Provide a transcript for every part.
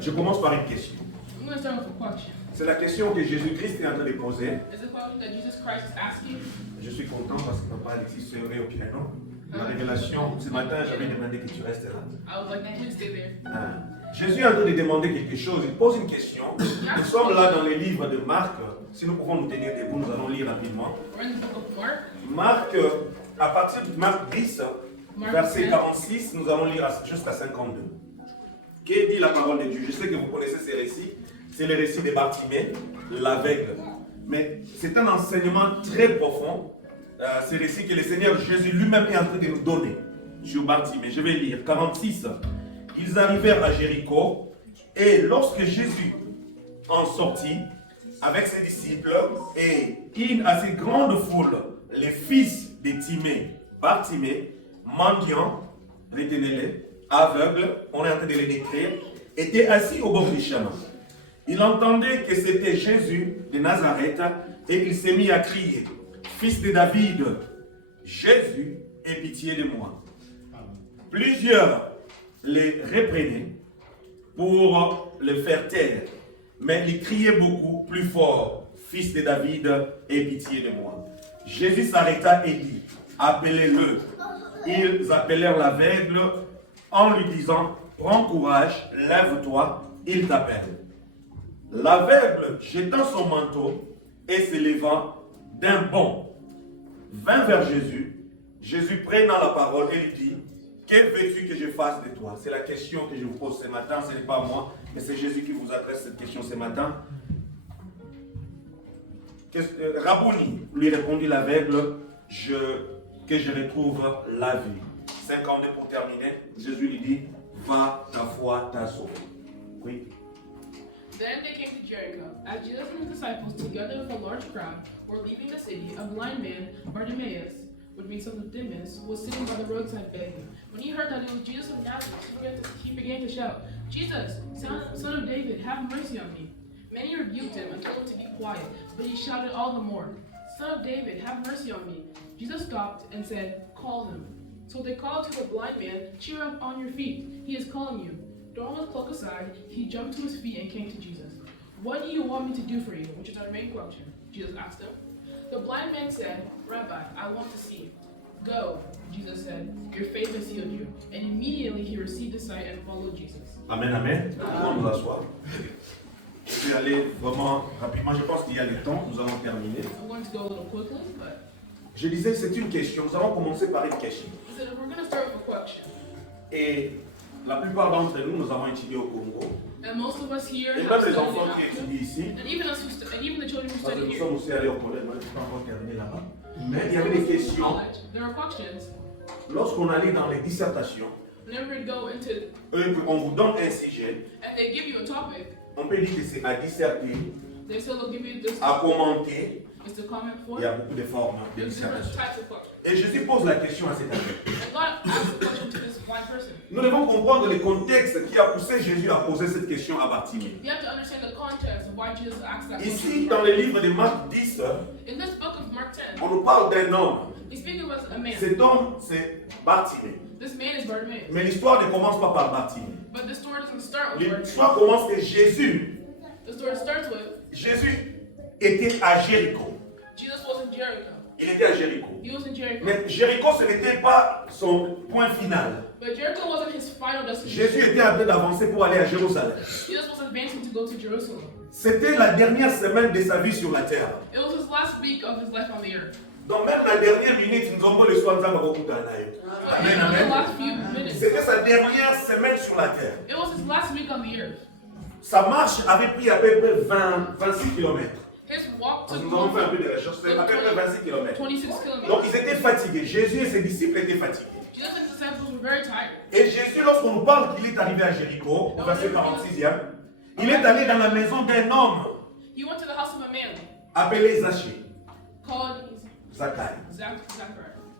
Je commence par une question. I'm going to start with a question. C'est la question que Jésus-Christ est en train de poser. It's a question that Jesus Christ is asking. Je suis content parce que papa Alexis serait au piano. La révélation, ce matin, j'avais demandé que tu restes là. I was like, please stay there. Jésus est en train de demander quelque chose. Il pose une question. Nous sommes là dans les livres de Marc. Si nous pouvons nous tenir debout, nous allons lire rapidement. We're in the book of Mark. Marc, à partir de Marc 10, verset 46, nous allons lire jusqu'à 52. Qu'est dit la parole de Dieu? Je sais que vous connaissez ces récits. C'est le récit de Bartimée, l'aveugle. Mais c'est un enseignement très profond. Ces récits que le Seigneur Jésus lui-même est en train de nous donner sur Bartimée. Je vais lire 46. Ils arrivèrent à Jéricho et lorsque Jésus en sortit avec ses disciples et une assez grande foule, les fils de Timée, Bartimée, mendiant, retenez-les, aveugles, on est en train de les décrire, étaient assis au bord du chemin. Il entendait que c'était Jésus de Nazareth et il s'est mis à crier, Fils de David, Jésus, aie pitié de moi. Plusieurs les reprenaient pour le faire taire, mais ils criaient beaucoup plus fort, Fils de David, aie pitié de moi. Jésus s'arrêta et dit, appelez-le. Ils appelèrent l'aveugle en lui disant, prends courage, lève-toi, il t'appelle. L'aveugle, jetant son manteau et se levant d'un bond, vint vers Jésus. Jésus prenant la parole et lui dit, que veux-tu que je fasse de toi? C'est la question que je vous pose ce matin, ce n'est pas moi, mais c'est Jésus qui vous adresse cette question ce matin. Rabouni, lui répondit l'aveugle, que je retrouve la vie. 52 pour terminer, Jésus lui dit, va, ta foi t'a sauvé. Oui. Then they came to Jericho. As Jesus and his disciples, together with a large crowd, were leaving the city, a blind man, Bartimaeus, which means son of Didymus, was sitting by the roadside begging. When he heard that it was Jesus of Nazareth, he began to shout, Jesus, son of David, have mercy on me. Many rebuked him and told him to be quiet, but he shouted all the more, Son of David, have mercy on me. Jesus stopped and said, call him. So they called to the blind man, cheer up, on your feet, he is calling you. Throwing his cloak aside, he jumped to his feet and came to Jesus. What do you want me to do for you? Which is our main question. Jesus asked him. The blind man said, Rabbi, I want to see. Go, Jesus said, your faith has healed you. And immediately he received his sight and followed Jesus. Amen, amen. Nous nous asseoir. Je vais aller vraiment rapidement. Je pense qu'il y a le temps. Nous allons terminer. I'm going to go a little quickly, but Je disais, c'est une question. Nous allons commencer par une question. he said, we're going to start with a question. Et la plupart d'entre nous, nous avons étudié au Congo. And most of us here Et have même les studied enfants in qui Africa. étudient ici. And even the children who Parce que study nous here. sommes aussi allés au collège. Moi, je ne suis pas encore terminé là-bas. Mais il y avait des In questions. college, there are questions. Lorsqu'on allait dans les dissertations, Whenever you go into, on vous donne un sujet. and they give you a topic, On peut dire que c'est à disserter, they still will give you this. à commenter. It's the comment for. Il y a beaucoup de formes de There's different dissertation. types of questions. Et Jésus pose la question à cet homme. And God asked the question to this blind person. Nous devons comprendre le contexte qui a poussé Jésus à poser cette question à Bartimée. You have to understand the context of why Jesus asked that Ici, question. dans le livre de Marc 10, In this book of Mark 10, on nous parle d'un homme. he's speaking about a man. Cet homme, c'est Bartimée. This man is Bartimaeus. Mais l'histoire ne commence pas par Bartimée. But the story doesn't start with Bartimaeus. L'histoire commence que Jésus Starts with était à Jéricho. Jesus was in Jericho. Il était à Jéricho. He was in Jericho. Mais Jéricho, ce n'était pas son point final. But Jericho wasn't his final Jésus destination. était en train d'avancer pour aller à Jérusalem. Jesus was advancing to go to Jerusalem. C'était la dernière semaine de sa vie sur la terre. It was his last week of his life on the earth. Donc même la dernière minute, nous avons le soin de Amen, The amen. last few minutes. C'était sa dernière semaine sur la terre. It was his last week on the earth. Sa marche avait pris à peu près 26 km. His walk Parce took que nous avons fait un peu de recherche, c'est à peu près 26 km. 26 Donc kilometers. ils étaient fatigués. Jésus et ses disciples étaient fatigués. Jesus and his disciples were very tired. Et Jésus, lorsqu'on nous parle qu'il est arrivé à Jéricho, au verset 46e, il est allé dans la maison d'un homme He went to the house of a man appelé Zachée. called Zachaï. Zachariah.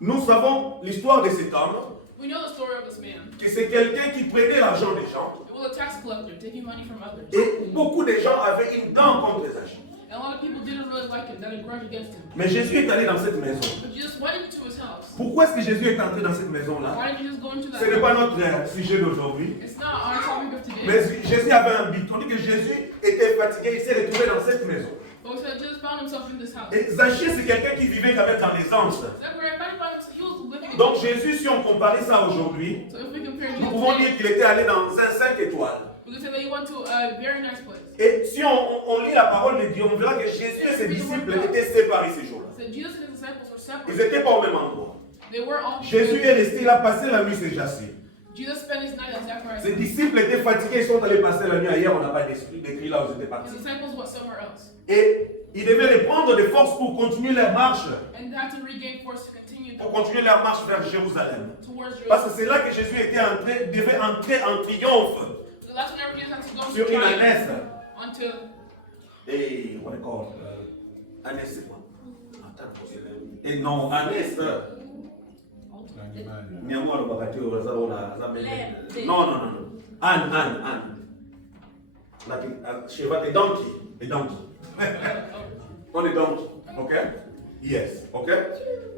Nous savons l'histoire de cet homme, We know the story of this man. que c'est quelqu'un qui prenait l'argent des gens. It was a tax collector taking money from others. Et beaucoup de gens avaient une dent contre Zachée. And a lot of people didn't really like him, that had a grudge against him. Mais Jésus est allé dans cette maison. But Jesus went into his house. Pourquoi est-ce que Jésus est entré dans cette maison-là? Why did Jesus go into that Ce n'est house? pas notre sujet d'aujourd'hui. It's not our topic of today. Mais Jésus avait un but. On dit que Jésus était fatigué, il s'est retrouvé dans cette maison. But we said Jesus found himself in this house. Et Zachée, c'est quelqu'un qui vivait quand même dans les anses. Zechariah found himself, he was living in Donc Jésus, si on comparait ça aujourd'hui, So if we compare nous Jesus pouvons today, dire qu'il était allé dans un 5 étoiles. we can say that he went to a very nice place. Et si on lit la parole de Dieu, on verra que Jésus et ses disciples étaient séparés ces jours-là. So Jesus and his disciples were Ils separated. n'étaient pas au même endroit. They were all Jésus est resté, il a passé la nuit chez Zachée. Jesus spent his night at Zechariah's Ses house. disciples étaient fatigués, ils sont allés passer la nuit ailleurs, on n'a pas décrit là où ils étaient partis. His disciples went somewhere else. Et ils devaient reprendre des forces pour continuer leur marche, And they had to regain force to continue pour continuer leur marche vers Jérusalem. towards Parce Jerusalem. que c'est là que Jésus devait entrer en triomphe So that's whenever Jesus had to go sur to une triumph ânesse. until Et what they call ânesse, c'est quoi? Et non, ânesse. Niamua le bakati au razaro la zamele. Non. Anne. Like a cheval, a donkey. On est donkey, ok? Yes, ok?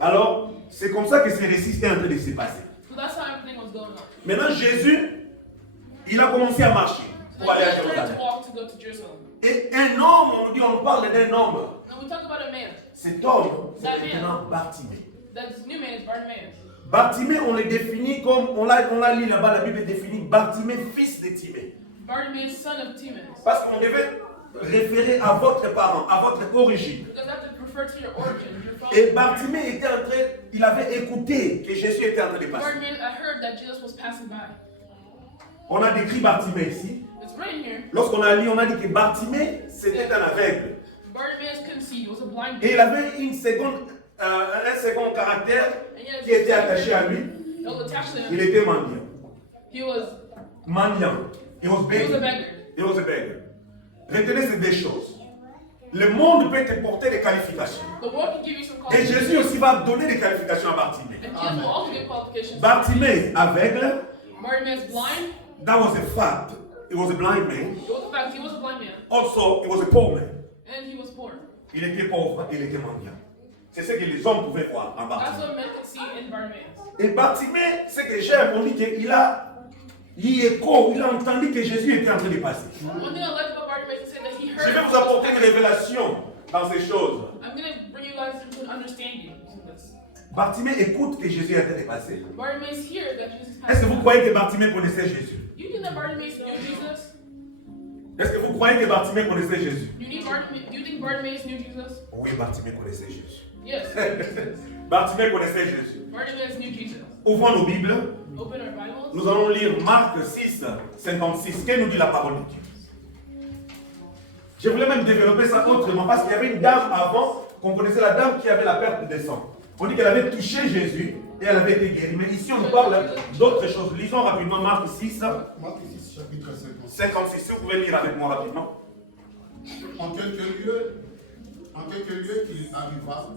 Alors, c'est comme ça que ces récits étaient en train de se passer. so that's how everything was going on. Maintenant, Jésus, il a commencé à marcher So pour aller à he started to Jérusalem. walk to go to Jerusalem. Et un homme, on parle d'un homme. Now we talk about a man. Cet homme, c'est maintenant Bartimée. That new man is Bartimaeus. Bartimée, on le définit comme, on l'a lu là-bas, la Bible définit Bartimée, fils de Timée. Bartimaeus, son of Timaeus. Parce qu'on devait référer à votre parent, à votre origine. Because I have to refer to your origin, your father. Et Bartimée était en train, il avait écouté que Jésus était en train de passer. Bartimaeus, I heard that Jesus was passing by. On a décrit Bartimée ici. It's written here. Lorsqu'on a lu, on a dit que Bartimée, c'était un aveugle. Bartimaeus couldn't see. He was a blind Et il man. avait un second caractère And he had qui était attaché à lui. that was attached to Il him. était mendiant. He was Mendiant. He was a begging. beggar. He was a beggar. Retenez ces deux choses. Le monde peut te porter des qualifications. The world can give you some Et qualifications. Jésus aussi va donner des qualifications à Bartimée. And Jesus will also give qualifications. Bartimée, aveugle, Bartimaeus blind. that was a fact. He was a blind man. It was a fact. He was a blind man. Also, he was a poor man. And he was poor. Il était pauvre, il était mendiant. C'est ce que les hommes pouvaient voir en That's Bartimée. what men could see in Bartimaeus. Et Bartimée, ce que j'aime, on dit qu'il a il a entendu que Jésus était en train de passer. One thing I like about Bartimaeus is that he Je heard. vais vous apporter une révélation dans ces choses. I'm going to bring you guys into an understanding of this. Bartimée écoute que Jésus est en train de passer. Bartimaeus hear that Jesus is Est-ce que passing vous by. croyez que Bartimée connaissait Jésus? You think that Bartimaeus knew Jesus? Est-ce que vous croyez que Bartimée connaissait Jésus? Do you think Bartimaeus knew Jesus? Oui, Bartimée connaissait Jésus. Yes. Bartimée connaissait Jésus. Bartimaeus knew Jesus. Ouvrons nos Bibles. Open our Bibles. Nous allons lire Marc 6, 56. Qu'est-ce que nous dit la parole de Dieu? Je voulais même développer ça autrement parce qu'il y avait une dame avant, qu'on connaissait la dame qui avait la perte de sang. On dit qu'elle avait touché Jésus et elle avait été guérie. Mais ici, on parle d'autres choses. Lisons rapidement Marc 6, Marc 6, chapitre 56. 56. Si vous pouvez lire avec moi rapidement. En quelques lieux qu'il arriva,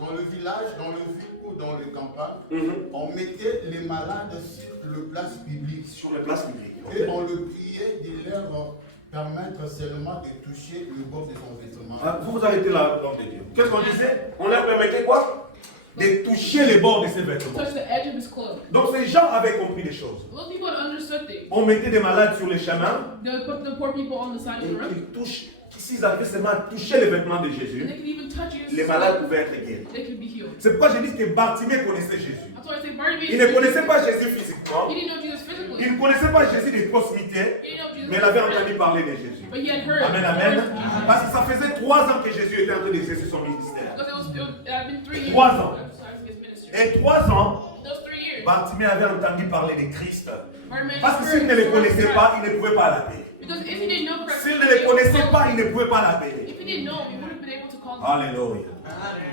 dans le village, dans le ville ou dans les campagnes, on mettait les malades sur le place publique Sur les places publiques. et on le priait de leur permettre seulement de toucher le bord de son vêtement. Ah, vous vous arrêtez là, l'homme de Dieu. Qu'est-ce qu'on disait? On leur permettait quoi? De toucher les bords de ses vêtements. Touch the edge of his clothes. Donc ces gens avaient compris des choses. Those people had understood things. On mettait des malades sur les chemins. They would put the poor people on the side Et of the road. ils touchent. S'ils arrivaient seulement à toucher les vêtements de And Jésus, they could even touch his les malades pouvaient être guéris. They could be healed. C'est pourquoi je dis que Bartimée connaissait Jésus. That's why I say Bartimaeus. Il ne connaissait pas Jésus physiquement. He didn't know Jesus physically. Il ne connaissait pas Jésus de proximité. He didn't know Jesus. Mais il avait entendu parler de Jésus. But he had heard. Amen, amen. Parce que ça faisait 3 ans que Jésus était en train d'exercer son ministère. Because it had been 3 years. 3 ans. exercising his ministry. Et 3 ans, Those 3 years. Bartimée avait entendu parler de Christ. Bartimaeus Parce que heard s'il ne le the word of connaissait Christ. pas, il ne pouvait pas l'appeler. Because if he didn't know Christ, S'il ne le connaissait pas, il ne pouvait pas l'appeler. if he didn't know him, he wouldn't have been able to call him. Alléluia.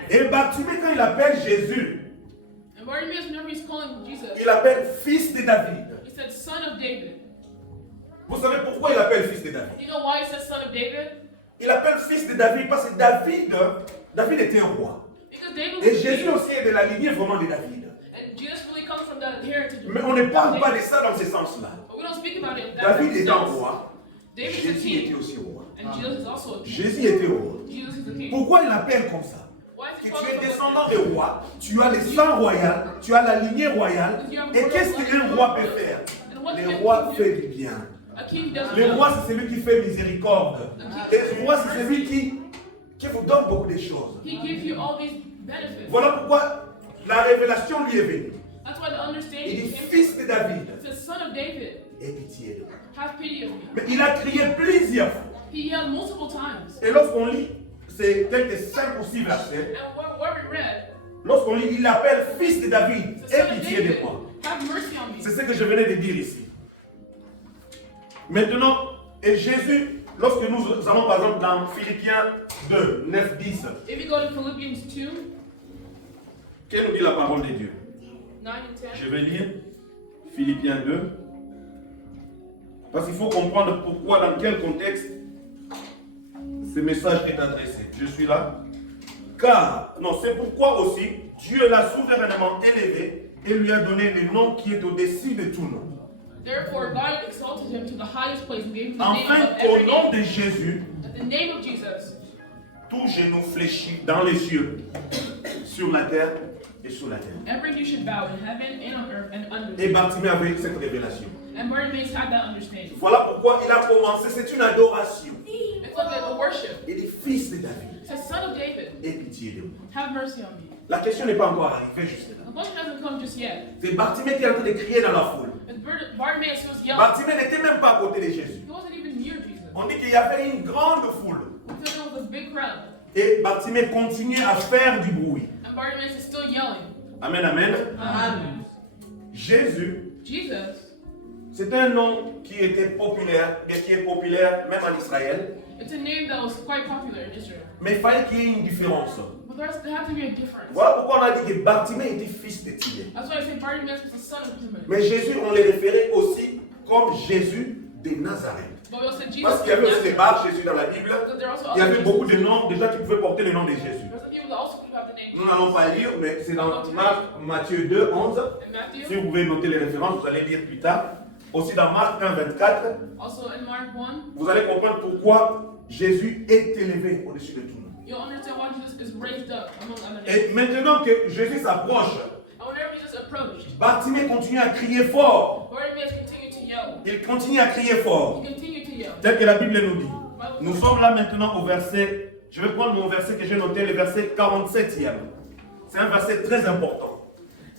Et Bartimée, quand il appelle Jésus, And Bartimaeus, whenever he's calling Jesus, il appelle fils de David. he said, son of David. Vous savez pourquoi il appelle fils de David? You know why he says son of David? Il appelle fils de David parce que David était un roi. Because David Et was Jésus king. aussi est de la lignée vraiment de David. And Jesus really comes from the heritage of Mais on ne parle pas de ça dans ce sens-là. But we don't speak about it in that David est un sense. roi. David is a Jésus king. était aussi roi. And Jesus is also a king. Jésus était roi. Jesus is a king. Pourquoi il l'appelle comme ça? Why is Que he tu es called descendant des rois, tu as les sangs royaux, tu as la lignée royale. Et qu'est-ce qu'un roi peut faire? Le roi fait du bien. a king does Le good. roi, c'est celui qui fait miséricorde. Et le roi, c'est celui qui vous donne beaucoup de choses. He gives you all these benefits. Voilà pourquoi la révélation lui est venue. That's why the Il understanding dit, came. fils de David, It's the son of David. aie pitié de moi. Have pity of me. Mais il a crié plusieurs fois. He yelled multiple times. Et lorsqu'on lit, c'est quelques 5 ou 6 versets. And where we read, Lorsqu'on lit, il l'appelle fils de David, the son aie of pitié David, de moi. have mercy on me. C'est ce que je venais de dire ici. Maintenant, et Jésus, lorsque nous allons par exemple dans Philippiens 2, 9, 10, If you go to Philippians 2, qu'est-ce que nous dit la parole de Dieu? 9 and 10. Je vais lire Philippiens 2. Parce qu'il faut comprendre pourquoi, dans quel contexte ce message est adressé. Je suis là. Car, non, c'est pourquoi aussi Dieu l'a souverainement élevé et lui a donné le nom qui est au-dessus de tout nom. Therefore, God exalted him to the highest place and gave him the name Afin of qu'au every nom name. de Jésus, At the name of Jesus, tout genou fléchit dans les cieux, sur la terre et sous la terre. every knee should bow in heaven and on earth and under. Et Bartimée avait cette révélation. And Bartimaeus had that understanding. Voilà pourquoi il a commencé, c'est une adoration. It's like a worship. Il dit, fils de David, It says, son of David, aie pitié de moi. have mercy on me. La question n'est pas encore arrivée juste là. The question hasn't come just yet. C'est Bartimée qui est en train de crier dans la foule. And Bartimaeus was yelling. Bartimée n'était même pas à côté de Jésus. He wasn't even near Jesus. On dit qu'il y avait une grande foule. Because there was a big crowd. Et Bartimée continuait à faire du bruit. And Bartimaeus is still yelling. Amen, amen. Amen. Jésus, Jesus, c'est un nom qui était populaire, et qui est populaire même en Israël. it's a name that was quite popular in Israel. Mais il fallait qu'il y ait une différence. But there had to be a difference. Voilà pourquoi on a dit que Bartimée était fils de Timée. That's why I say Bartimaeus was the son of Timothy. Mais Jésus, on le référait aussi comme Jésus de Nazareth. But we also Jesus Parce qu'il y avait aussi des Nazareth. barres Jésus dans la Bible. Because there are also Il y other avait beaucoup de Jesus. noms déjà qui pouvaient porter le nom de Jésus. There's some people that also could have the name Nous Jesus. n'allons pas lire, mais c'est dans Marc, Matthieu 2, 11. And Matthew, Si vous pouvez noter les références, vous allez lire plus tard. Aussi dans Marc 1, 24, also in Mark 1, vous allez comprendre pourquoi Jésus est élevé au-dessus de tout le monde. you'll understand why Jesus is raised up among other names. Et maintenant que Jésus s'approche, And whenever Jesus approached, Bartimée continue à crier fort. Bartimaeus continued to yell. Il continue à crier fort. He continued to yell. Tel que la Bible nous dit. Nous sommes là maintenant au verset, je vais prendre mon verset que j'ai noté, le verset 47e. C'est un verset très important.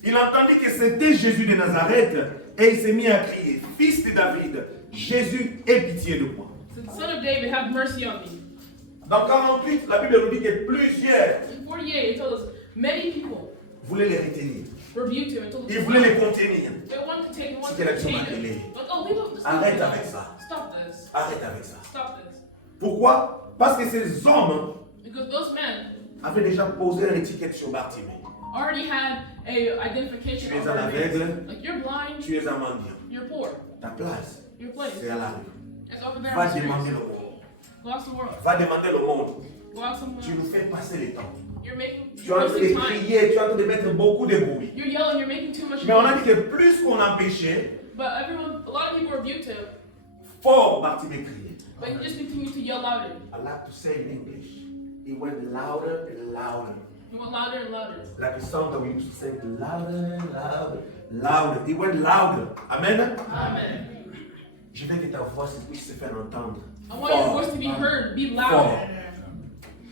Il entendit que c'était Jésus de Nazareth et il s'est mis à crier, fils de David, Jésus, aie pitié de moi. Said, son of David, have mercy on me. Dans 48, la Bible nous dit que plusieurs In 48, it tells us many people voulaient les retenir. rebuked him and told Ils him voulaient les contenir. they wanted to take him, C'est wanted qu'elle a to besoin chain de him. les- But oh, leave him. Arrête avec ça. Stop this. Arrête avec ça. Stop this. Pourquoi? Parce que ces hommes Because those men avaient déjà posé l'étiquette sur Bartimée. already had a identification Tu es of un Bartimaeus. aveugle. Like you're blind, Tu es un mendiant. you're poor. Ta place, Your place c'est à la rue. is over there Va on the demander streets. le monde. Go out to the world. Va demander le monde. Go out somewhere Tu nous else. fais passer le temps. You're making, Tu es you're en train de wasting time. crier, tu es en train de mettre beaucoup de bruit. You're yelling, you're making too much Mais on a noise. dit que plus qu'on empêchait, But everyone, a lot of people rebuked him, fort Bartimée criait. but he just continued to yell louder. I like to say in English, it went louder and louder. He went louder and louder. Like a song that we used to sing, louder, louder, louder. It went louder. Amen. Amen. Je veux que ta voix puisse se faire entendre. I want your voice to be heard, be loud.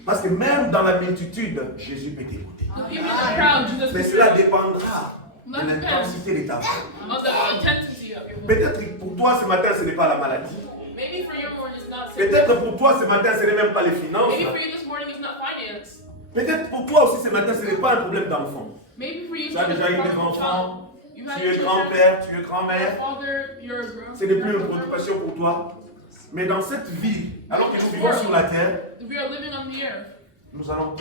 Parce que même dans la multitude, Jésus peut t'écouter. Because even in the crowd, Jesus Mais can cela hear dépendra de l'intensité de ta voix. of the intensity of your voice. Peut-être que pour toi ce matin, ce n'est pas la maladie. Maybe for you, morning, it's not sickness. Peut-être pour toi ce matin, ce n'est même pas les finances. Maybe for you this morning, it's not finance. Peut-être pour toi aussi ce matin, ce n'est pas un problème d'enfant. Maybe for you, Tu as it's déjà eu not des a problem with enfants, child. You've had tu es children, grand-père, tu es you're a grand-mère. father, you're a grown. Ce n'est plus une préoccupation pour toi. Mais dans cette vie, alors que nous vivons sur la terre, We are living on the earth. nous allons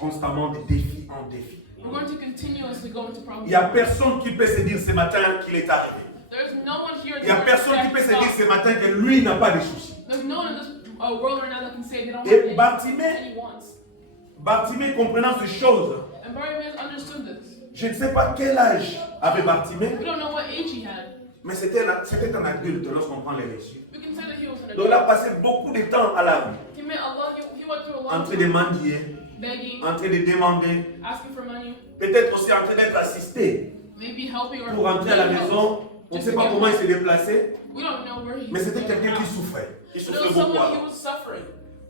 constamment de défi en défi. We're going to continuously go into Il problems. n'y a personne qui peut se dire ce matin qu'il est arrivé. There's no one here Il n'y a that personne qui can peut se dire stop. ce matin que lui n'a pas de soucis. There's no one in this world right now that can say they don't Et have any Bartimée, wants. Bartimée comprenant ces choses, And Bartimaeus understood this. je ne sais pas quel âge avait Bartimée, We don't know what age he had. mais c'était un adulte lorsqu'on prend les récits. We can say that he was an gonna Donc do. il a passé beaucoup de temps à la rue, He went through a en long train de time mendier, begging, en train de demander, asking for money, peut-être aussi en train d'être assisté maybe helping or pour rentrer à la getting help. maison. On ne sait pas comment il s'est déplacé, We don't know where he mais c'était was quelqu'un qui from. souffrait. Il But souffrait there was beaucoup. someone he alors. was suffering.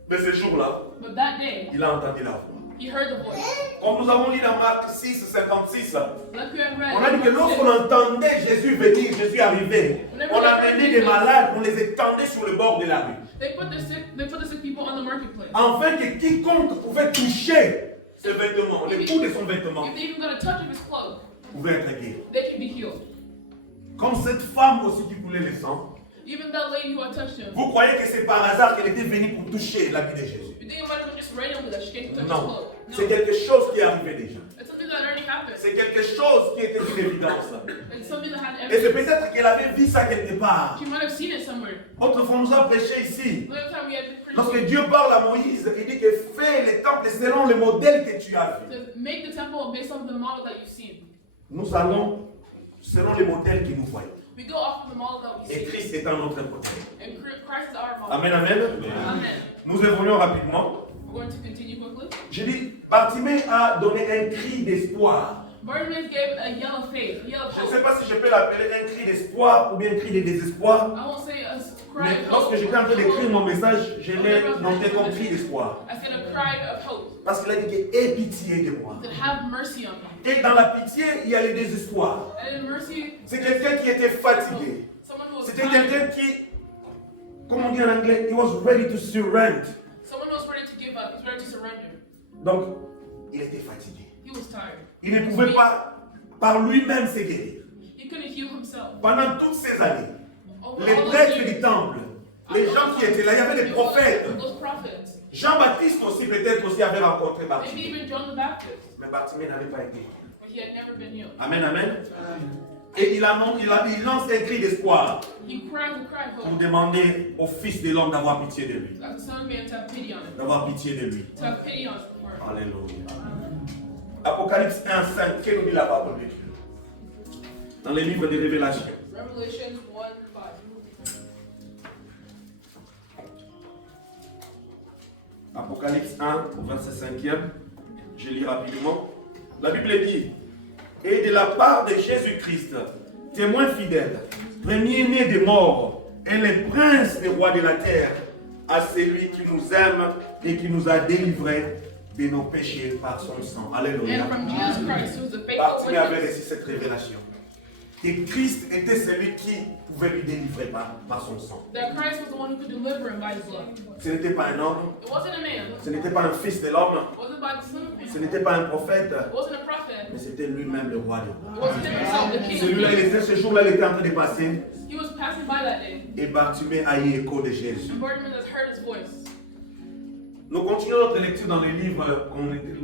Mais ce jour-là, But that day, il a entendu la voix. he heard the voice. Comme nous avons lu dans Marc 6, 56, Like we had read. on a dit que lorsqu'on entendait Jésus venir, Jésus arriver, on a mené des malades, on les étendait sur le bord de la rue. They put the sick people on the marketplace. Afin que quiconque pouvait toucher ses vêtements, le bout de son vêtement, If they even got a touch of his clothes, pouvait être guéri. they can be healed. Comme cette femme aussi qui coulait le sang, Even that lady who had touched him. vous croyez que c'est par hasard qu'elle était venue pour toucher l'habit de Jésus? You think about it just randomly that she came to touch his Non, clothes? c'est quelque chose qui est arrivé déjà. It's something that already happened. C'est quelque chose qui était une évidence. It's something that had Et c'est evidence. peut-être qu'elle avait vu ça quelque part. She might have seen it somewhere. Autrefois, on nous a prêché ici. Another time we had been Lorsque preaching Dieu parle à Moïse, il dit que fais les temples selon le modèle que tu as vu. to make the temple based off the model that you've seen. Nous allons selon le modèle que nous voyons. We go off of the model that we Et see. Christ est un autre modèle. And Christ is our model. Amen, amen. Amen. Nous évoluons rapidement. We're going to continue quickly. Je dis, Bartimée a donné un cri d'espoir. Bartimaeus gave a yell of faith, a yell of Je ne hope. sais pas si je peux l'appeler un cri d'espoir ou bien un cri de désespoir. I won't say a cry Mais of lorsque hope. j'étais en train d'écrire mon message, je l'ai noté comme cri d'espoir. I said a cry of hope. Parce qu'il a dit que aie pitié de moi. To have mercy on me. Et dans la pitié, il y a le désespoir. And in mercy, C'est quelqu'un qui était fatigué. someone who was C'était tired. quelqu'un qui, comme on dit en anglais, he was ready to surrender. Someone who was ready to give up. He was ready to surrender. Donc, il était fatigué. He was tired. Il ne pouvait pas par lui-même se guérir. He couldn't heal himself. Pendant toutes ces années, Over les all those prêtres years, du temple, les gens qui étaient là, il y avait des prophètes. Those prophets. Jean-Baptiste aussi peut-être aussi avait rencontré Maybe Bartimée. even John the Baptist. Mais Bartimée n'avait pas été. But he had never been healed. Amen, amen. Et il lance un cri d'espoir He cried the cry of pour hope. demander au Fils de l'homme d'avoir pitié de lui. Like the Son of Man to have pity on him. D'avoir pitié de lui. To have pity on him. Alléluia. Apocalypse 1:5, que nous dit la parole de Dieu? Dans les livres de Révélation. Revelation 1:5. Apocalypse 1, au verset 5e. Je lis rapidement. La Bible dit: et de la part de Jésus-Christ, témoin fidèle, premier-né des morts, et le prince des rois de la terre, à celui qui nous aime et qui nous a délivrés de nos péchés par son sang. Alléluia. And from Jesus Christ, who is the faithful Bartimée avait witness. reçu cette révélation. Que Christ était celui qui pouvait lui délivrer par son sang. That Christ was the one who could deliver him by his blood. Ce n'était pas un homme, It wasn't a man. ce n'était pas un fils de l'homme, It wasn't by the Son of ce Man. n'était pas un prophète, It wasn't a prophet. mais c'était lui-même le roi des It rois. wasn't him himself, the King of Celui-là, Kings. ce jour-là, il était en train de passer He was passing by that day. et Bartimée a eu écho de Jésus. And Bartimaeus has heard his voice. Nous continuons notre lecture dans les livres,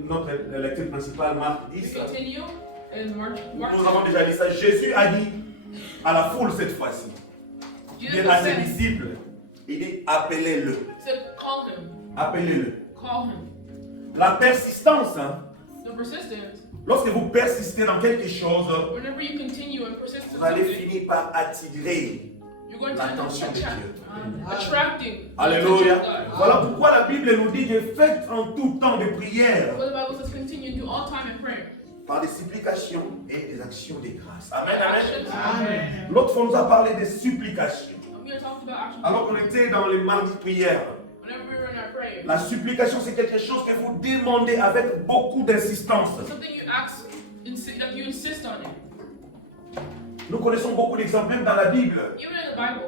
notre lecture principale, Marc We 10. continue in Mark. Nous avons déjà dit ça. Jésus a dit à la foule cette fois-ci, Jesus bien à ses said, disciples, il dit appelez-le, call him. appelez-le. Call him. La persistance, hein, The persistence, lorsque vous persistez dans quelque chose, whenever you continue and persist in vous allez something, finir par attirer you're going to end up l'attention de Dieu. attracting the attention Alléluia. of God. Voilà pourquoi la Bible nous dit de faites en tout temps de prière, But the Bible says continue to do all time in prayer. par des supplications et des actions de grâce. Amen, amen. Actions. Amen. L'autre fois, on nous a parlé des supplications. I'm going to talk about actions. Alors qu'on était dans les mardis de prière, Whenever we were in our prayer, la supplication, c'est quelque chose que vous demandez avec beaucoup d'insistance. something you ask, that you insist on it. Nous connaissons beaucoup d'exemples, même dans la Bible. Even in the Bible,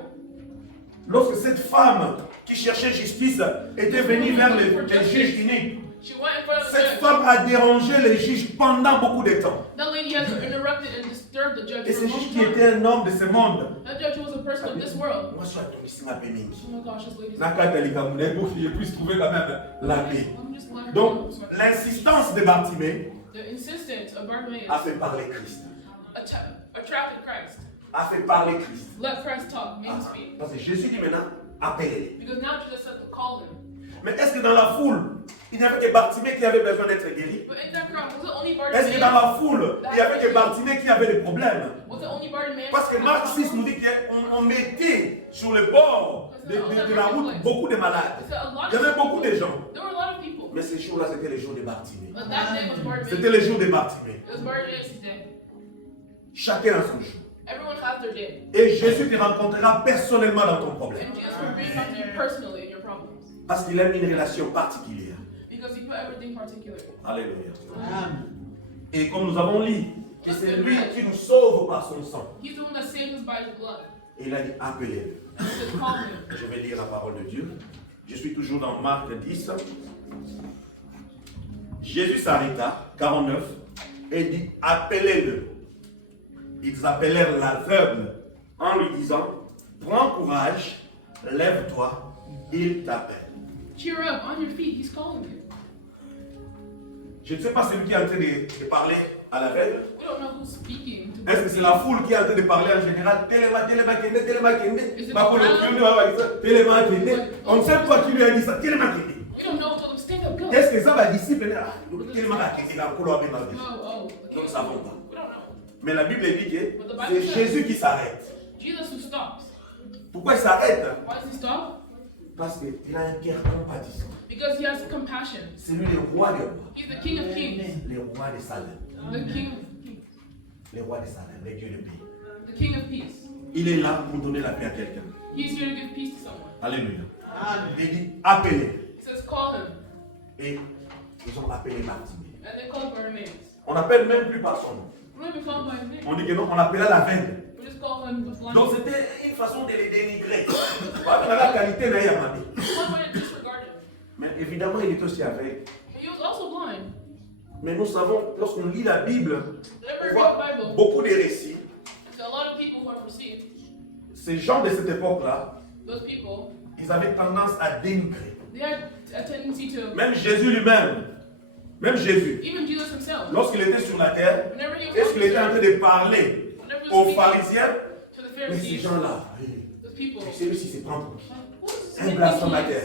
Lorsque cette femme qui cherchait justice était venue vers le juge unique, she went in front of the cette judge. femme a dérangé le juge pendant beaucoup de temps. That lady has interrupted and disturbed the judge Et for ce a juge long qui time. était un homme de ce monde, That judge was a person of this world. moi je suis tombé ici ma pénique. Oh my gosh, this lady's. Nakata Likamune, pour que je puisse trouver quand même la paix. Let me just let her Donc, know. l'insistance de Bartimée The insistence of Bartimaeus a fait parler Christ. attracted Christ. A fait parler Christ. Let Christ talk, make him speak. Parce que Jésus dit maintenant, appelez-les. Because now Jesus said to call him. Mais est-ce que dans la foule, Il n'y avait que Bartimée qui avait besoin d'être guéri. But in that crowd, was it only Est-ce que dans Bartimaeus? la foule, il n'y avait que Bartimée qui avait des problèmes? Was it only Bartimaeus? Parce que Marc 6 nous dit qu'on mettait sur le bord de la route beaucoup de malades. Il y avait beaucoup de gens. There were a lot of people. Mais ces jours-là, c'était les jours de Bartimée. But that day was Bartimaeus. C'était les jours de Bartimée. It was Bartimaeus' day. Chacun a son jour. Everyone has their day. Et Jésus te rencontrera personnellement dans ton problème. And Jesus will bring out to you personally in your problems. Parce qu'il aime une relation particulière. Because he put everything particular. Alléluia. Amen. Et comme nous avons lu, que c'est lui qui nous sauve par son sang. He's the one that saved us by his blood. Et il a dit appelez-le. He said, call him. Je vais lire la parole de Dieu. Je suis toujours dans Marc 10. Jésus s'arrêta, 49, et dit appelez-le. Ils appelèrent l'aveugle en lui disant prends courage, lève-toi, il t'appelle. Cheer up, on your feet, he's calling you. Je ne sais pas celui qui est en train de parler à l'aveugle. We don't know who's speaking to Est-ce que c'est la foule qui est en train de parler en général? On ne sait pas qui lui a dit ça. We don't know, so stand up, go. Est-ce que ça va disciple? Nous ne Oh, Nous ne savons pas. We don't know. Mais la Bible dit que c'est Jésus qui s'arrête. Jesus who stops. Pourquoi il s'arrête? Why does he stop? Parce qu'il a un cœur compatissant. Because he has compassion. C'est lui le roi des rois. He's the King of Kings. Le roi de Salem. The King of Kings. Le roi de Salem, le Dieu de paix. The King of Peace. Il est là pour donner la paix à quelqu'un. He's here to give peace to someone. Alléluia. Amen. Il dit appelez. He says, call him. Et ils ont appelé Bartimée. And they called Bartimaeus. On n'appelle même plus par son nom. We don't even call him by his name. On dit que non, on appelait l'aveugle. We just call him the blind. Donc c'était une façon de les dénigrer. Pas dans la qualité n'a rien demandé. One way to disregard him. Mais évidemment, il est aussi aveugle. But he was also blind. Mais nous savons, lorsqu'on lit la Bible, Whenever on you read voit the Bible, beaucoup de récits. to a lot of people who have received, Ces gens de cette époque-là, those people, ils avaient tendance à dénigrer. they had a tendency to, Même Jésus lui-même, même Jésus, even Jesus himself, lorsqu'il était sur la terre, whenever he was est-ce qu'il était en talking train de parler whenever he aux was speaking pharisiens? to the Mais ces Pharisees, gens-là, those people, c'est lui qui se prend pour qui? who is Un this blasphémateur.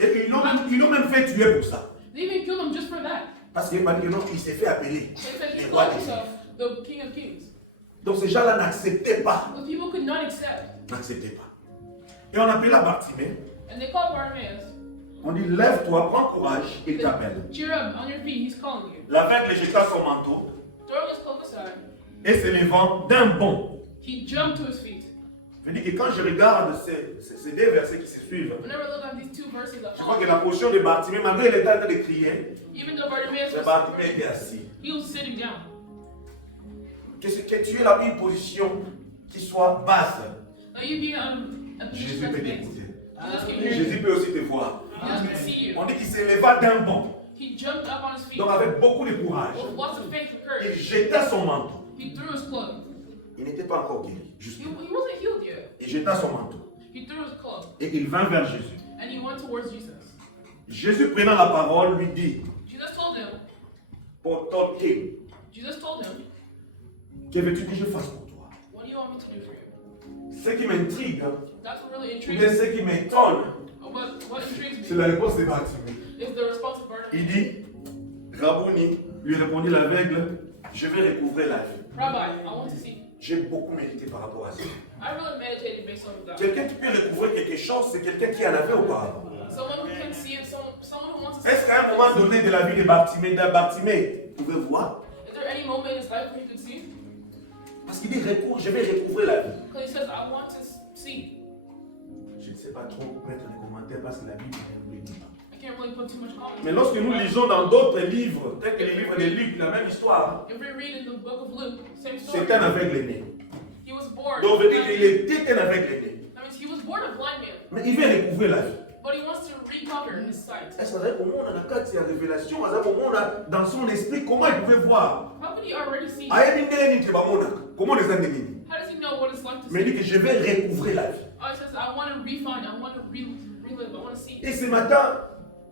Et puis ils l'ont même fait tuer pour ça. They even killed him just for that. Parce qu'il m'a dit que non, il s'est fait appeler. They said he le roi called des himself the King of Kings. Donc ces gens-là n'acceptaient pas. Those people could not accept. N'acceptaient pas. Et on appela Bartimée. And they called Bartimaeus. On dit lève-toi, prends courage, il t'appelle. Cheer up, on your feet, he's calling you. L'aveugle jeta son manteau Throw his cloak aside. et se levant d'un bond. He jumped to his feet. Je dis que quand je regarde ces deux versets qui se suivent, Whenever I look at these two verses, je vois que la portion de Bartimée, malgré il était en train de crier, even though Bartimaeus mais was Bartimée était assis. he was sitting down. Que tu es là une position qui soit basse. Now you be a position Jésus that's peut big. t'écouter. Jesus can hear you. Jésus peut aussi te voir. Jesus can see you. On dit qu'il se leva d'un bond. He jumped up on his feet Donc avec beaucoup de courage, with lots of faith and il courage. jeta son manteau. He threw his cloak. Il n'était pas encore guéri. He Juste. wasn't healed yet. Il jeta son manteau. He threw his cloak Et il vint vers Jésus. and he went towards Jesus. Jésus prenant la parole lui dit, Jesus told him, pour ton Dieu, Jesus told him, que veux-tu que je fasse pour toi? what do you want me to do for you? Ce qui m'intrigue, That's what really ou intrigues bien me. ce qui m'étonne, What intrigues c'est me la réponse de Bartimée. is the response of Bartimaeus. Il dit, Rabouni, lui répondit l'aveugle, je vais recouvrer la vie. Rabbi, I want to see. J'ai beaucoup médité par rapport à ça. I really meditated based on that. Quelqu'un qui peut recouvrir quelque chose, c'est quelqu'un qui en avait auparavant. Someone who can see it, someone who wants to see Est-ce qu'à un moment donné de la vie de Bartimée, vous pouvez voir? it. Is there any moment in his life where he could see? Parce qu'il dit, je vais recouvrir la vie. Because he says, I want to see. Je ne sais pas trop mettre des commentaires parce que la Bible ne le dit pas. I can't really put too much comment. Mais lorsque nous lisons dans d'autres livres, tels que les livres de Luc, la même histoire, If we read in the book of Luke, same story. c'est un aveugle né. He was born. Donc, veut dire qu'il était un aveugle né. That means he was born a blind man, Mais il veut recouvrir la vie. but he wants to reconquer his sight. Est-ce qu'à un moment, on a la carte, c'est la révélation, à un moment, on a dans son esprit, comment il pouvait voir? How could he already see? Comment les ennemis? How does he know what it's like to Mais il see? dit que je vais recouvrir la vie. Oh, he says, I want to refine, I want to relive, I want to see. Et ce matin,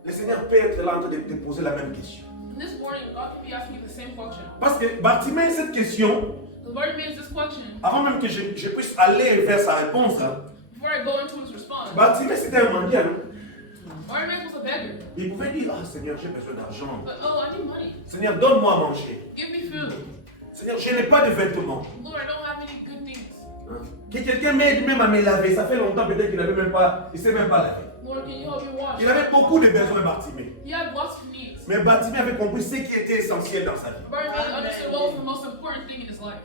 le Seigneur peut être là en train de te poser la même question. And this morning, God could be asking you the same question. Parce que Bartimée, cette question, The Lord made this question. avant même que je puisse aller vers sa réponse, Before I go into his response, Bartimée c'était un mendiant. Non? Bartimaeus was a beggar. Il pouvait dire, ah Seigneur, j'ai besoin d'argent. But, oh, I need money. Seigneur, donne-moi à manger. Give me food. Seigneur, je n'ai pas de vêtements. Lord, I don't have any good things. Que quelqu'un m'aide même à me laver. Ça fait longtemps peut-être qu'il ne s'est même pas lavé. Lord, can you help me wash? Il avait beaucoup de besoins, Bartimée. He had lots of needs. Mais Bartimée avait compris ce qui était essentiel dans sa vie. Bartimaeus understood what was the most important thing in his life.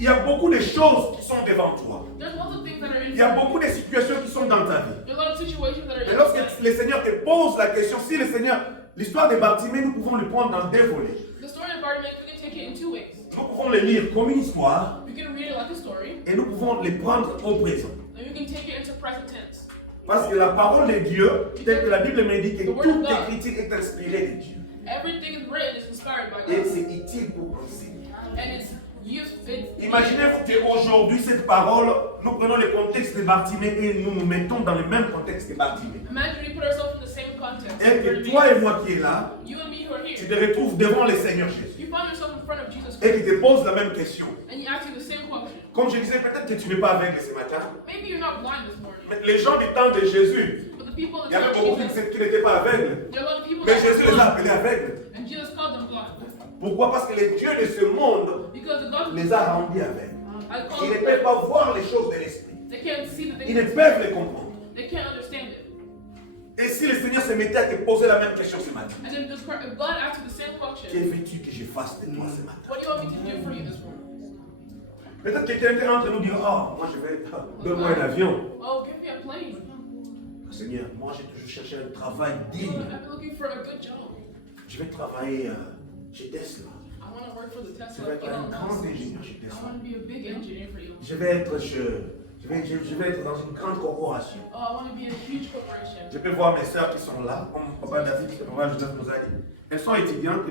Il y a beaucoup de choses qui sont devant toi. There's lots of things that are in Il y a front of beaucoup you. de situations qui sont dans ta vie. There's a lot of situations that are Et in lorsque front of le Seigneur te pose la question, si le Seigneur, l'histoire de Bartimée, nous pouvons le prendre dans deux volets. you. The story of Bartimaeus, we can take it in two ways. Nous pouvons le lire comme une histoire We can read it like a story, et nous pouvons le prendre au présent. and we can take it into present tense. Parce que la parole de Dieu, telle que la Bible me dit que toute écriture est inspirée de Dieu. Everything is written is inspired by Et God, c'est utile pour enseigner. and it's used. Imaginez-vous qu'aujourd'hui, cette parole, nous prenons le contexte de Bartimée et nous nous mettons dans le même contexte que Bartimée. Imagine we put ourselves in the same context. Et que toi et moi qui est là, You and me who are tu here, te retrouves devant le Seigneur Jésus. you find yourself in front of Jesus Et Christ, qui te pose la même question. and you ask you the same question. Comme je disais, peut-être que tu n'es pas aveugle ce matin. Maybe you're not blind this morning, Mais les gens du temps de Jésus, but the people il in y avait the beaucoup time of Jesus, qui n'étaient pas aveugles. there are a lot of people Mais that Jésus les were a blind, appelés aveugles. and Jesus called them blind Pourquoi? Parce que les dieux de ce monde because the God les a rendus aveugles. I call Ils ne them, peuvent pas voir les choses de l'esprit. they can't see the Ils ne things, peuvent les comprendre. they can't understand it. Et si le Seigneur se mettait à te poser la même question ce matin, And then if God asks you the same que question, veux-tu que je fasse de toi ce matin? what do you want me to do for you this morning? Peut-être que quelqu'un d'entre nous dira, ah, moi je vais, donne-moi un avion. Oh, give me a plane. Seigneur, moi j'ai toujours cherché un travail Lord, digne. I've been looking for a good job. Je vais travailler chez Tesla. I want to work for the Je Tesla vais être un Elon grand Musk. ingénieur chez I Tesla. want to be a big engineer for you. Je vais être dans une grande corporation. Oh, I want to be in a huge corporation. Je peux voir mes soeurs qui sont là, comme papa David, papa Joseph nous a dit. Elles sont étudiantes.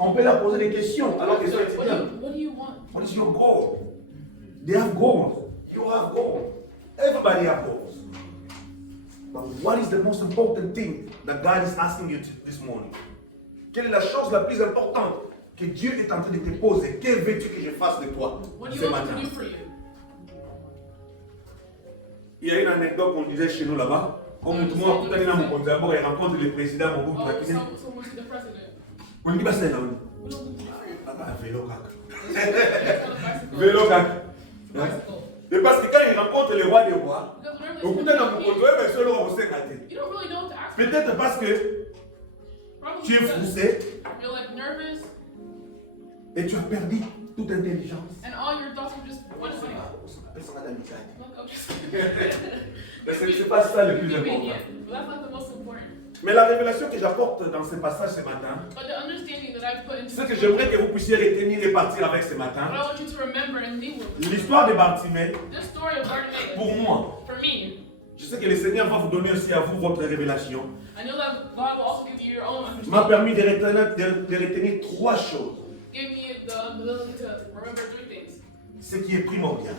On peut leur poser des questions alors qu'elles sont étudiantes. What do you want? What is your goal? They have goals. You have goals. Everybody have goals. But what is the most important thing that God is asking you this morning? Quelle est la chose la plus importante que Dieu est en train de te poser? Que veux-tu que je fasse de toi What do ce you want me matin? to do for you? Il y a une anecdote qu'on disait chez nous là-bas. Comme tout le monde, tout à l'heure, il rencontre le président, mon groupe. Oh, someone to the president. On dit, bah c'est là. What do you want me to do for you? Ah, bah, vélo, caca. It's on a bicycle. Vélo, caca. Bicycle. Et parce que quand il rencontre le roi des rois, Because whenever au you bout speak d'un to moment, people, tu es seul au Sénégal. you don't really know what to ask. Peut-être parce que Probably tu es because frustré you're like nervous, et tu as perdu toute intelligence. and all your thoughts are just one way. On appelle ça l'amitié. Look, I'm just Mais c'est pas ça le plus important. convenient, but that's not the most important. Mais la révélation que j'apporte dans ce passage ce matin, But the understanding that I've put into c'est que this j'aimerais que vous puissiez retenir et partir avec ce what matin. I want you to remember and leave with. L'histoire de Bartimée, This story of Bartimaeus, pour moi, for me, je sais que le Seigneur va vous donner aussi à vous votre révélation, I know that God will also give you your own m'a understanding. permis de retenir trois choses. Give me the ability to remember three things. Ce qui est primordial.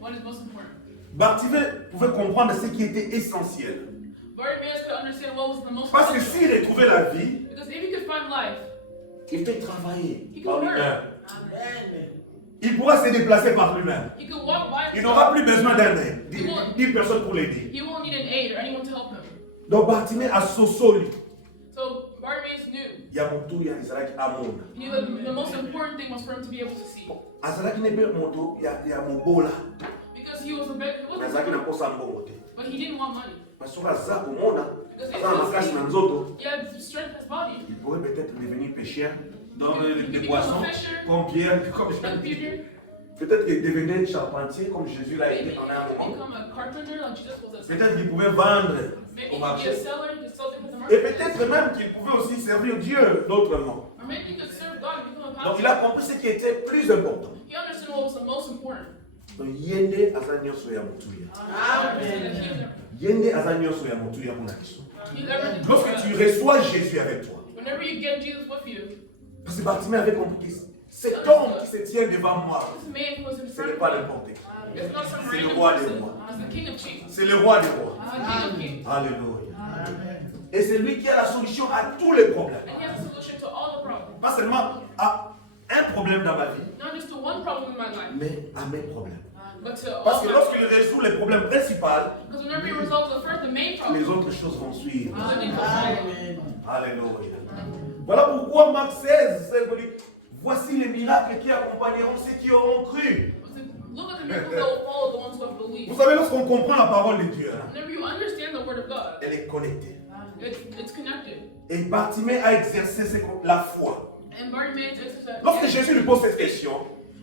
What is most important? Bartimée pouvait comprendre ce qui était essentiel. Bartimaeus could understand what was the most Parce que important. s'il retrouvait la vie, Because if he could find life, il peut travailler he par could lui-même. work. Il pourra se déplacer par lui-même. He could walk by Il n'aura himself. plus besoin d'un aide, d'une personne pour l'aider. He won't need an aid or anyone to help him. Donc Bartimée a sosoli. So Bartimaeus knew. Yamutu ya Israël Amon. He knew that the most important thing was for him to be able to see. Azalaki nebe moto ya mobola. Because he was a beggar. He Azalaki wasn't, na kosa mbongo te. but he didn't want money. Parce que aza komona, aza na makasi na nzoto. He had strength in his body. Il pourrait peut-être devenir pêcheur dans Il les peut poissons, devenir pêcheur. comme Pierre, comme Like Peter, peut-être qu'il devenait charpentier comme Jésus l'a maybe été he pendant un could moment. become a carpenter like Jesus was a Peut-être qu'il pouvait vendre Maybe au he could be marché. a seller, he could sell things at the Et market. peut-être même qu'il pouvait aussi servir Dieu d'autrement. Or maybe he could serve God and become a Donc il pastor. a compris ce qui était plus important. He understood what was the most important. Donc yende aza nyonso ya mutuya. Amen. Yende aza nyonso ya mutuya pour la question. He's everything. Lorsque tu reçois Jésus avec toi, Whenever you get Jesus with you, parce que Bartimée avait compris que cet homme qui se tient devant moi, this man who was in ce front n'est of pas me, n'importe qui. it's not some C'est le random roi des person. rois. It's the King of Kings. C'est le roi des rois. The King of Kings. Alléluia. Et c'est lui qui a la solution à tous les problèmes. And he has a solution to all the problems. Pas seulement à un problème dans ma vie, Not just to one problem in my life, mais à mes problèmes. Parce que lorsqu'il résout les problèmes principaux, because whenever he resolves the main problem, les autres choses vont suivre. Amen. Alléluia. Voilà pourquoi Marc 16 dit, voici les miracles qui accompagneront ceux qui auront cru. Look at the miracles that will follow the ones who have believed. Vous savez, lorsqu'on comprend la parole de Dieu, Whenever you understand the word of God, elle est connectée. it's connected. Et Bartimée a exercé la foi. And Bartimaeus exercised. Lorsque Jésus lui pose cette question,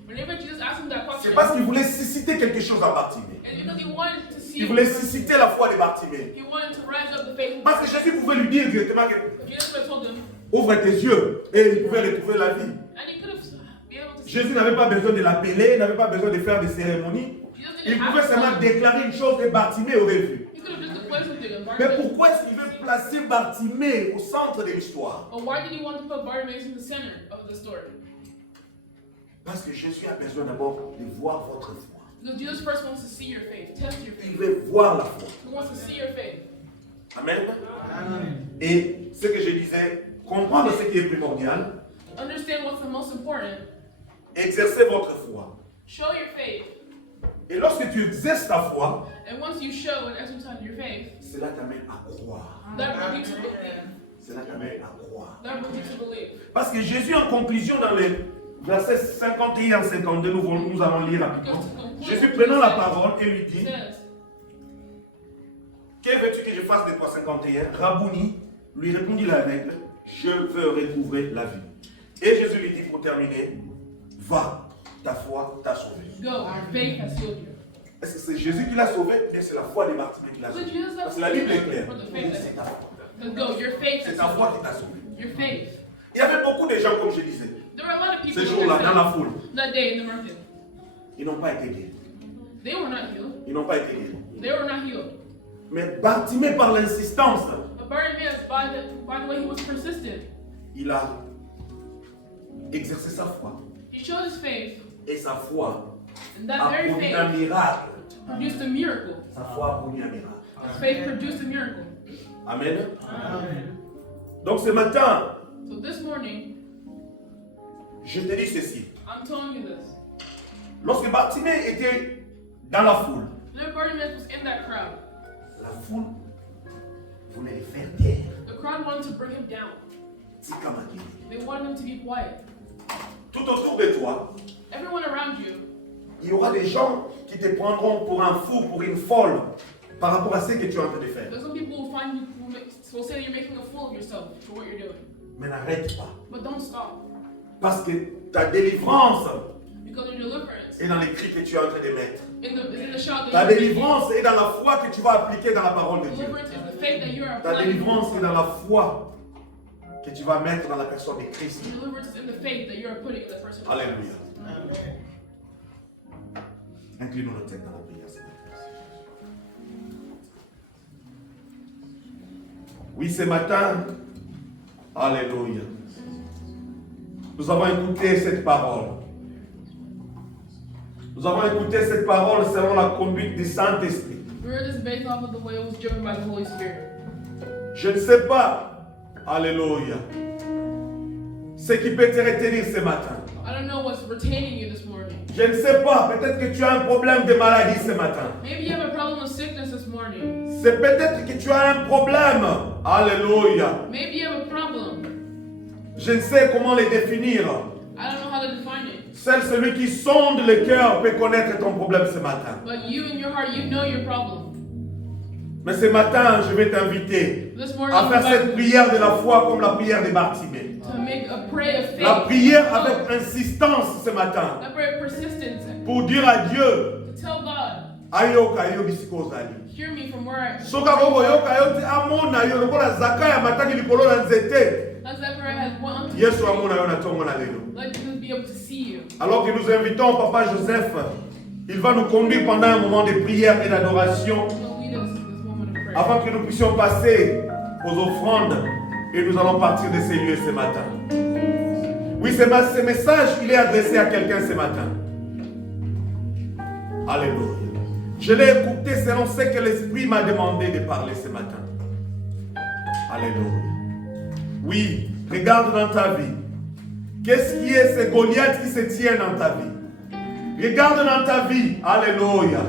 Whenever Jesus asked him that question, c'est parce qu'il voulait susciter quelque chose en Bartimée. it's because he wanted to see. Il voulait susciter la foi de Bartimée. He wanted to rise up the faith. Parce que Jésus pouvait lui dire directement que Jesus would have told him, ouvre tes yeux et il pouvait retrouver la vie. and he could have been able to see. Jésus n'avait pas besoin de l'appeler, n'avait pas besoin de faire des cérémonies. Il pouvait seulement déclarer une chose et Bartimée aurait vu. He could have just declared something. And Mais Bartimaeus. pourquoi est-ce qu'il veut placer Bartimée au centre de l'histoire? But why did he want to put Bartimaeus in the center of the story? Parce que Jésus a besoin d'abord de voir votre foi. Because Jesus first wants to see your faith, test your Il faith. veut voir la foi. He wants to see your faith. Amen. Et ce que je disais, comprendre ce qui est primordial, Understand what's the most important. exercer votre foi. Show your faith. Et lorsque tu exerces ta foi, And once you show and exercise your faith, cela t'amène à croire. that brings you to believe. Cela t'amène à croire. That brings you to believe. Parce que Jésus, en conclusion, dans les versets 51 et 52, nous allons lire rapidement. Jésus prenant la parole et lui It dit, says, que veux-tu que je fasse de toi 51? Rabouni, lui répondit l'aveugle, je veux recouvrer la vie. Et Jésus lui dit pour terminer, va, ta foi t'a sauvé. go, your faith has healed you. Est-ce que c'est Jésus qui l'a sauvé et c'est la foi de Bartimée qui l'a Was it sauvé? Jesus that Parce que la Bible est claire. or the faith C'est ta that foi. go, your faith C'est has ta healed foi qui t'a sauvé. you. Your faith. Il y avait beaucoup de gens, comme je disais, There were a lot of people ces jours-là, dans la foule. that day in the market. Ils n'ont pas été guéris. They were not healed. Ils n'ont pas été guéris. They were not healed. Mais Bartimée, par l'insistance, But Bartimaeus, by the way he was persistent, il a exercé sa foi. he showed his faith, Et sa foi and that a very produit un faith miracle. produced a miracle. Sa foi a produit un miracle. His faith produced a miracle. Amen. Donc ce matin, So this morning, je te dis ceci. I'm telling you this. Lorsque Bartimée était dans la foule, When Bartimaeus was in that crowd, la foule voulait le faire taire. the crowd wanted to bring him down. Tikamaki. They wanted him to be quiet. Tout autour de toi, Everyone around you, il y aura des gens qui te prendront pour un fou, pour une folle, par rapport à ce que tu es en train de faire. there's some people who find you, will say that you're making a fool of yourself for what you're doing. Mais n'arrête pas. But don't stop. Parce que ta délivrance Because your deliverance est dans les cris que tu es en train de mettre. is in the shout Ta that you're making. délivrance est dans la foi que tu vas appliquer dans la parole de Dieu. Deliverance is the faith that you're Ta applying. délivrance est dans la foi que tu vas mettre dans la personne de Christ. Deliverance is in the faith that you're putting in the person. Alléluia. Inclinons nos têtes dans la prière. Seigneur. Oui, ce matin, alléluia. Nous avons écouté cette parole. Nous avons écouté cette parole selon la conduite du Saint-Esprit. We heard this based off of the way it was driven by the Holy Spirit. Je ne sais pas, alléluia, ce qui peut te retenir ce matin. I don't know what's retaining you this morning. Je ne sais pas, peut-être que tu as un problème de maladie ce matin. Maybe you have a problem with sickness this morning. C'est peut-être que tu as un problème, alléluia. Maybe you have a problem. Je ne sais comment le définir. I don't know how to define it. Seul celui qui sonde le cœur peut connaître ton problème ce matin. But you in your heart, you know your problem. Mais ce matin, je vais t'inviter This morning, à faire I'm cette about prière de la foi comme la prière de Bartimée. to make a prayer of faith. La prière avec insistance ce matin A prayer of persistence. pour dire à Dieu, To tell God, ayoka yo bisika ozali. hear me from where I Soka koko yoka yo te amona yo lokola zaka ya mataki likolo na nzete. as that prayer has one Yesu amona yo na tongo na lelo. like to be able to see you. Alors que nous invitons Papa Joseph, il va nous conduire pendant un moment de prière et d'adoration He'll lead us in this moment of prayer. avant que nous puissions passer aux offrandes et nous allons partir de ces lieux ce matin. Oui, ce message, il est adressé à quelqu'un ce matin. Alléluia. Je l'ai écouté selon ce que l'Esprit m'a demandé de parler ce matin. Alléluia. Oui, regarde dans ta vie. Qu'est-ce qui est ce Goliath qui se tient dans ta vie? Regarde dans ta vie. Alléluia.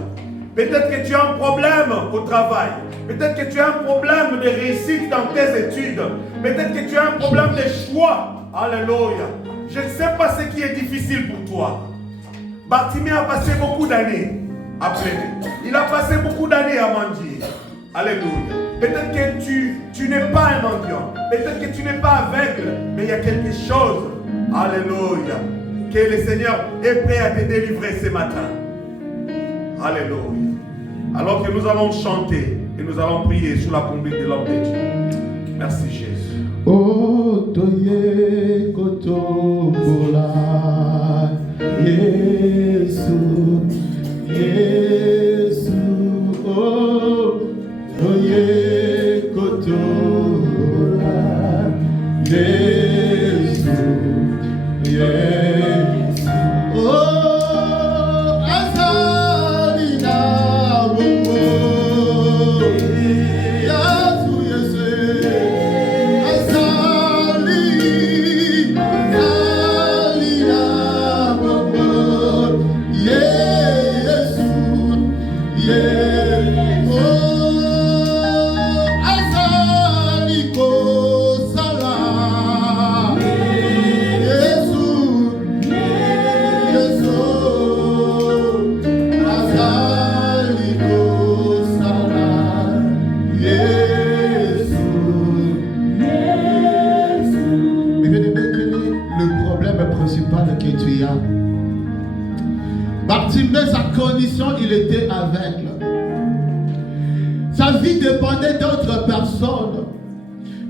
Peut-être que tu as un problème au travail. Peut-être que tu as un problème de réussite dans tes études. Peut-être que tu as un problème de choix. Alléluia. Je ne sais pas ce qui est difficile pour toi. Bartimée a passé beaucoup d'années à plaider. Il a passé beaucoup d'années à mendier. Alléluia. Peut-être que tu n'es pas un mendiant. Peut-être que tu n'es pas aveugle. Mais il y a quelque chose. Alléluia. Que le Seigneur est prêt à te délivrer ce matin. Alléluia. Alors que nous allons chanter et nous allons prier sous la conduite de l'homme de Dieu. Merci Jésus. Oh, toye kotombola, Yesu, Yesu. Oh, toye kotombola, Yesu, Yesu. Oh, azalina bongo, Yesu, Yesu. Bartimée, sa condition, il était aveugle. Sa vie dépendait d'autres personnes.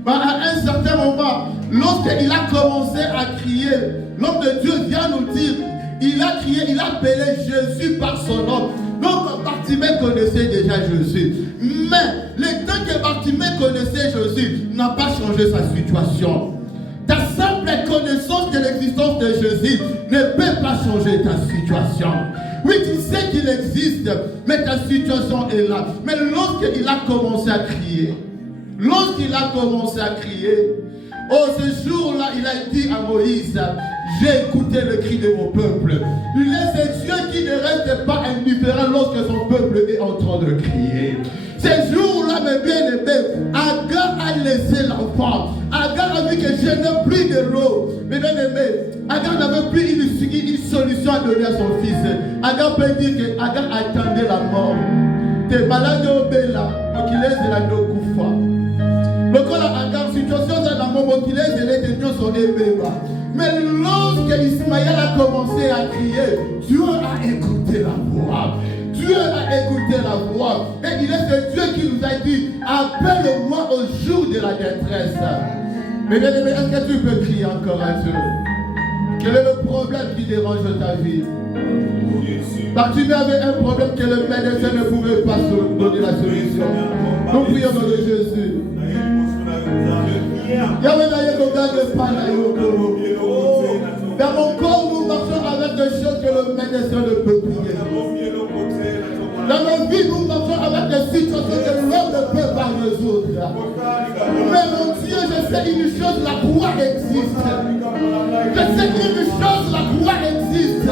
Mais à un certain moment, lorsqu'il a commencé à crier, l'homme de Dieu vient nous dire, il a crié, il a appelé Jésus par son nom. Donc Bartimée connaissait déjà Jésus. Mais le temps que Bartimée connaissait Jésus n'a pas changé sa situation. Ta simple connaissance de l'existence de Jésus ne peut pas changer ta situation. Oui, tu sais qu'il existe, mais ta situation est là. Mais lorsqu'il a commencé à crier, oh, ce jour-là, il a dit à Moïse, j'ai écouté le cri de mon peuple. Il est ce Dieu qui ne reste pas indifférent lorsque son peuple est en train de crier. Ce jour-là, mes bien-aimés, Agar a laissé l'enfant. Agar a vu que je n'ai plus de l'eau. Mes bien-aimés, Agar n'avait plus une solution à donner à son fils. Agar peut dire que Agar attendait la mort. T'es malade au Béla, donc il est de la Dokufa. Donc la Agar, situation dans la mort, qu'il est de l'éternel son ébéba. Mais lorsque Ismaël a commencé à crier, Dieu a écouté la voix. Dieu a écouté la voix. Et il est ce Dieu qui nous a dit, appelle-moi au jour de la détresse. Mais bien aimé, est-ce que tu peux crier encore à Dieu? Quel est le problème qui dérange ta vie? Bartimée avait un problème que le médecin ne pouvait pas donner la solution. Nous prions au nom de Jésus. Dans mon corps, nous marchons avec des choses que le médecin ne peut prier. Dans nos vies, nous marchons avec des situations que l'homme ne peut pas résoudre. Mais mon Dieu, je sais une chose, la croix existe. Je sais une chose, la croix existe.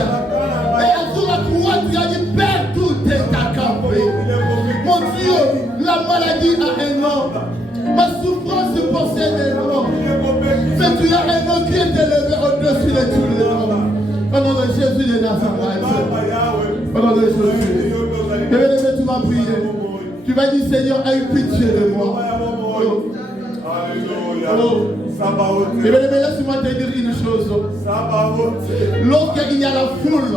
Et sur la croix, tu as dit, Père, tout est accompli. Mon Dieu, la maladie a un nom. Ma souffrance possède un nom. Mais tu as un nom qui est élevé au-dessus de tous les noms. Au nom de Jésus de Nazareth. Au nom de Jésus. Bien-aimé, tu vas prier. Tu vas dire, Seigneur, aie pitié de moi. Bien-aimé, laisse-moi te dire une chose. Lorsqu'il y a la foule,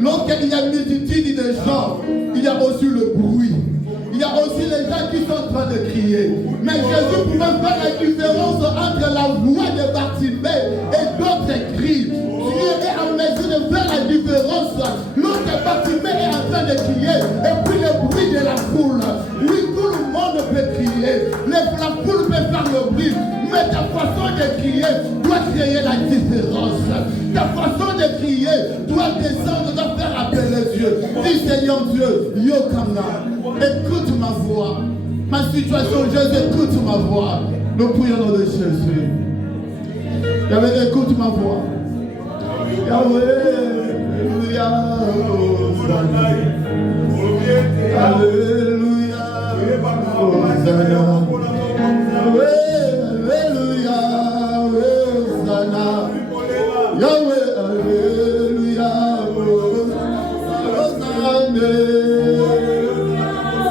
lorsqu'il y a une multitude de gens, il y a aussi le bruit. Il y a aussi les gens qui sont en train de crier. Mais Jésus pouvait faire la différence entre la voix de Bartimée et d'autres cris. Dieu est en mesure de faire la différence lorsque Bartimée est en train de crier et puis le bruit de la foule. Oui, tout le monde peut crier. La foule peut faire le bruit. Mais ta façon de crier doit créer la différence. Ta façon de crier doit descendre, doit faire appeler Dieu. Dis Seigneur Dieu, Yokana, écoute ma voix. Ma situation, Jésus, écoute ma voix. Nous prions au nom de Jésus. Yahweh, écoute ma voix. Yahweh, Alléluia, Hosanna. Alléluia, Hosanna. Alléluia, Hosanna. Yahweh, Alléluia, Hosanna.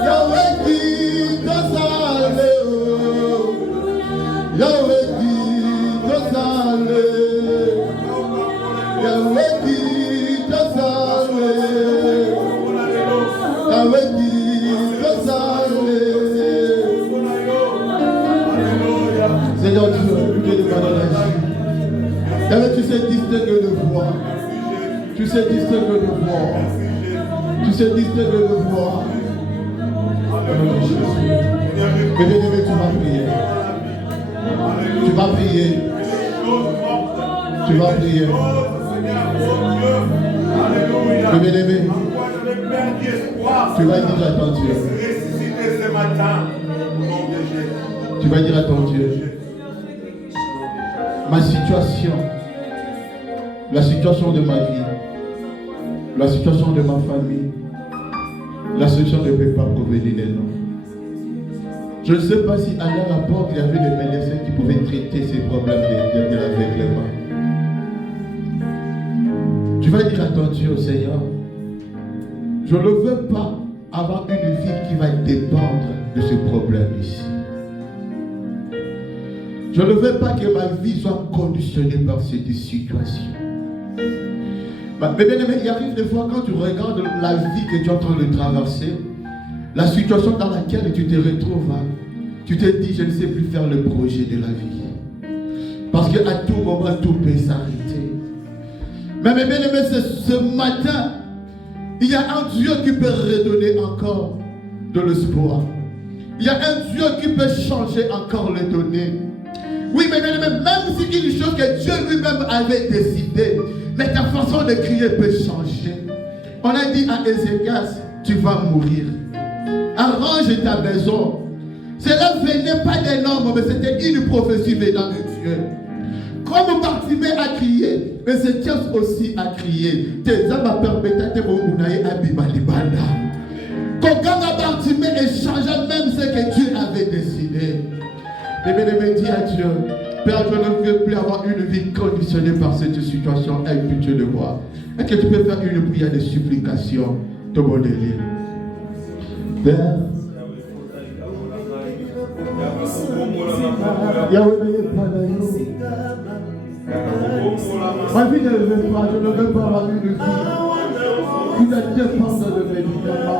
Yahweh qui te salve, Yahweh qui te salve, Yahweh qui te salve, Yahweh qui te salve. Seigneur Dieu, Dieu de Madonna, Yahweh, tu sais distinguer le voix, tu sais distinguer le voix, tu sais distinguer le voix. Mais bien-aimé, tu vas prier. Tu vas prier. Tu vas prier. Mais bien-aimé, tu vas dire à ton Dieu. Tu vas dire à ton Dieu. Ma situation, la situation de ma vie, la situation de ma famille, la solution ne peut pas provenir des noms. Je ne sais pas si à leur rapport il y avait des médecins qui pouvaient traiter ces problèmes de l'aveuglement. Tu vas dire à ton Dieu, Seigneur, je ne veux pas avoir une vie qui va dépendre de ce problème ici. Je ne veux pas que ma vie soit conditionnée par cette situation. Mais bien aimé, il arrive des fois quand tu regardes la vie que tu es en train de traverser, la situation dans laquelle tu te retrouves, tu te dis, je ne sais plus faire le projet de la vie. Parce qu'à tout moment, tout peut s'arrêter. Mais bien aimé, ce matin, il y a un Dieu qui peut redonner encore de l'espoir. Il y a un Dieu qui peut changer encore les données. Oui, mais bien aimé, même si une chose que Dieu lui-même avait décidé, mais ta façon de crier peut changer. On a dit à Ézéchias, tu vas mourir. Arrange ta maison. Cela venait pas d'un homme, mais c'était une prophétie venant de Dieu. Comme Bartimée a crié, Ézéchias aussi a crié. Tes âmes a permis de mourir à Bibalibanda. Quand Bartimée échangea même ce que Dieu avait décidé. Et bien, dis à Dieu, Père, je ne veux plus avoir une vie conditionnée par cette situation. Aie pitié de moi. Est-ce que tu peux faire une prière de supplication de mon délire? Père, ma vie ne veut pas, je ne veux pas avoir une vie qui ne dépend de médicaments.